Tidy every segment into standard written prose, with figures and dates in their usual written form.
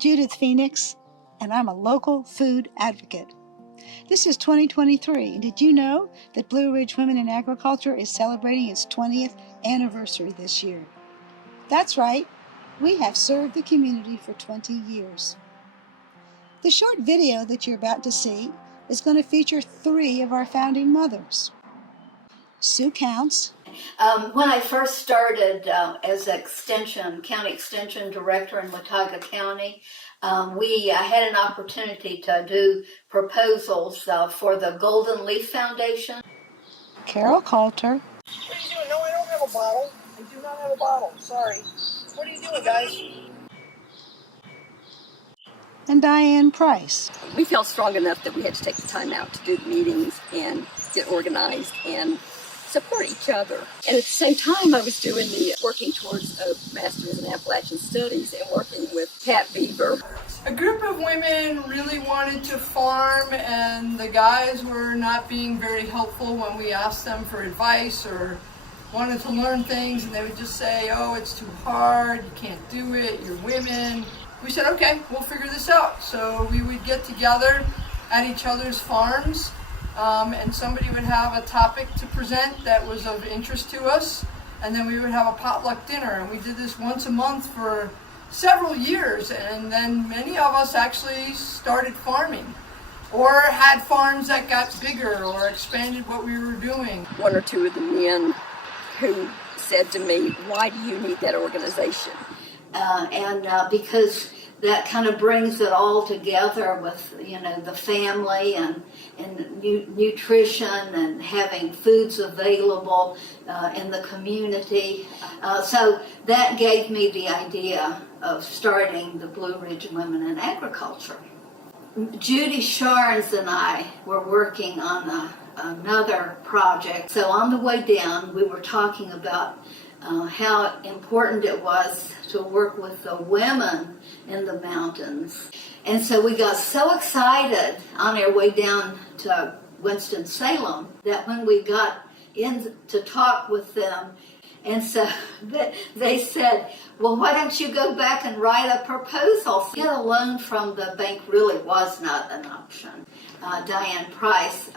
Judith Phoenix, and I'm a local food advocate. This is 2023, and did you know that Blue Ridge Women in Agriculture is celebrating its 20th anniversary this year? That's right, we have served the community for 20 years. The short video that you're about to see is going to feature 3 of our founding mothers. Sue Counts. When I first started as County Extension Director in Watauga County, we had an opportunity to do proposals for the Golden Leaf Foundation. Carol Coulter. What are you doing? No, I don't have a bottle. I do not have a bottle. Sorry. What are you doing, guys? And Diane Price. We felt strong enough that we had to take the time out to do the meetings and get organized and support each other. And at the same time, I was working towards a master's in Appalachian Studies and working with Pat Bieber. A group of women really wanted to farm, and the guys were not being very helpful when we asked them for advice or wanted to learn things, and they would just say, oh, it's too hard, you can't do it, you're women. We said, okay, we'll figure this out. So we would get together at each other's farms, and somebody would have a topic to present that was of interest to us, and then we would have a potluck dinner. And we did this once a month for several years, and then many of us actually started farming or had farms that got bigger or expanded what we were doing. 1 or 2 of the men who said to me, why do you need that organization? Because that kind of brings it all together with, the family and nutrition and having foods available in the community. So that gave me the idea of starting the Blue Ridge Women in Agriculture. Judy Sharns and I were working on another project. So on the way down, we were talking about how important it was to work with the women in the mountains. And so we got so excited on our way down to Winston-Salem that when we got in to talk with them, and so they said, well, why don't you go back and write a proposal? Get a loan from the bank really was not an option. Diane Price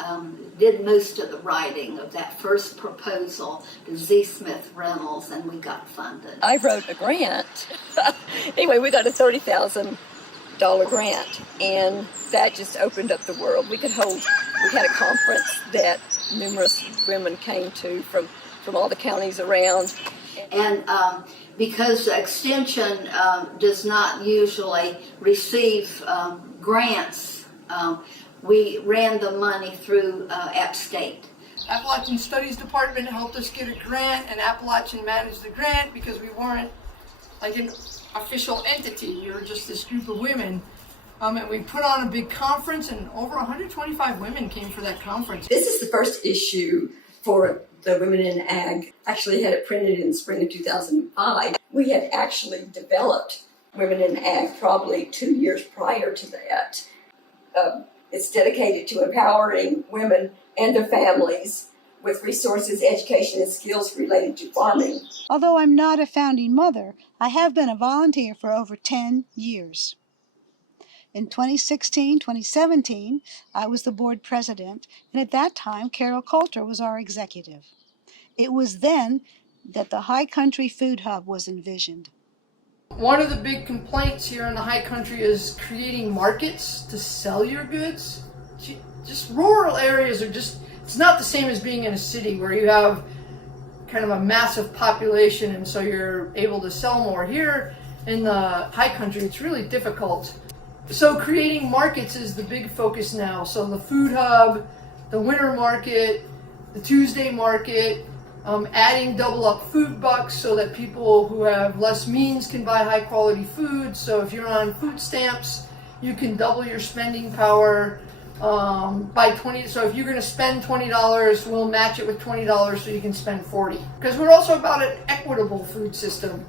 did most of the writing of that first proposal to Z. Smith Reynolds, and we got funded. I wrote a grant. Anyway, we got a $30,000 grant, and that just opened up the world. We had a conference that numerous women came to from all the counties around. And because Extension does not usually receive grants, we ran the money through App State. Appalachian Studies Department helped us get a grant, and Appalachian managed the grant because we weren't like an official entity. We were just this group of women. And we put on a big conference, and over 125 women came for that conference. This is the first issue for the Women in Ag. Actually had it printed in spring of 2005. We had actually developed Women in Ag probably 2 years prior to that. It's dedicated to empowering women and their families with resources, education, and skills related to farming. Although I'm not a founding mother, I have been a volunteer for over 10 years. In 2016-2017, I was the board president, and at that time, Carol Coulter was our executive. It was then that the High Country Food Hub was envisioned. One of the big complaints here in the High Country is creating markets to sell your goods. Just rural areas are it's not the same as being in a city where you have kind of a massive population and so you're able to sell more. Here in the High Country, it's really difficult. So creating markets is the big focus now. So the food hub, the winter market, the Tuesday market, adding double up food bucks so that people who have less means can buy high quality food. So if you're on food stamps, you can double your spending power by 20. So if you're going to spend $20, we'll match it with $20 so you can spend 40. Because we're also about an equitable food system.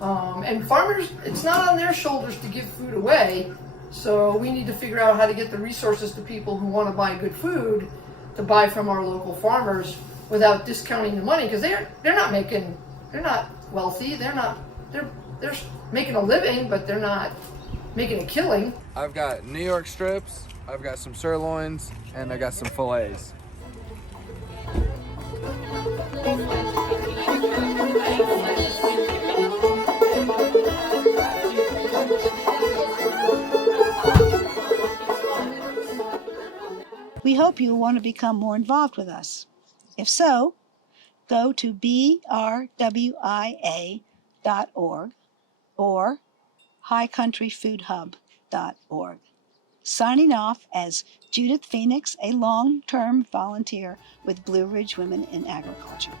And farmers, it's not on their shoulders to give food away. So we need to figure out how to get the resources to people who want to buy good food to buy from our local farmers without discounting the money, because they're not wealthy, they're making a living, but they're not making a killing. I've got New York strips, I've got some sirloins, and I got some fillets. We hope you will want to become more involved with us. If so, go to BRWIA.org or highcountryfoodhub.org. Signing off as Judith Phoenix, a long-term volunteer with Blue Ridge Women in Agriculture.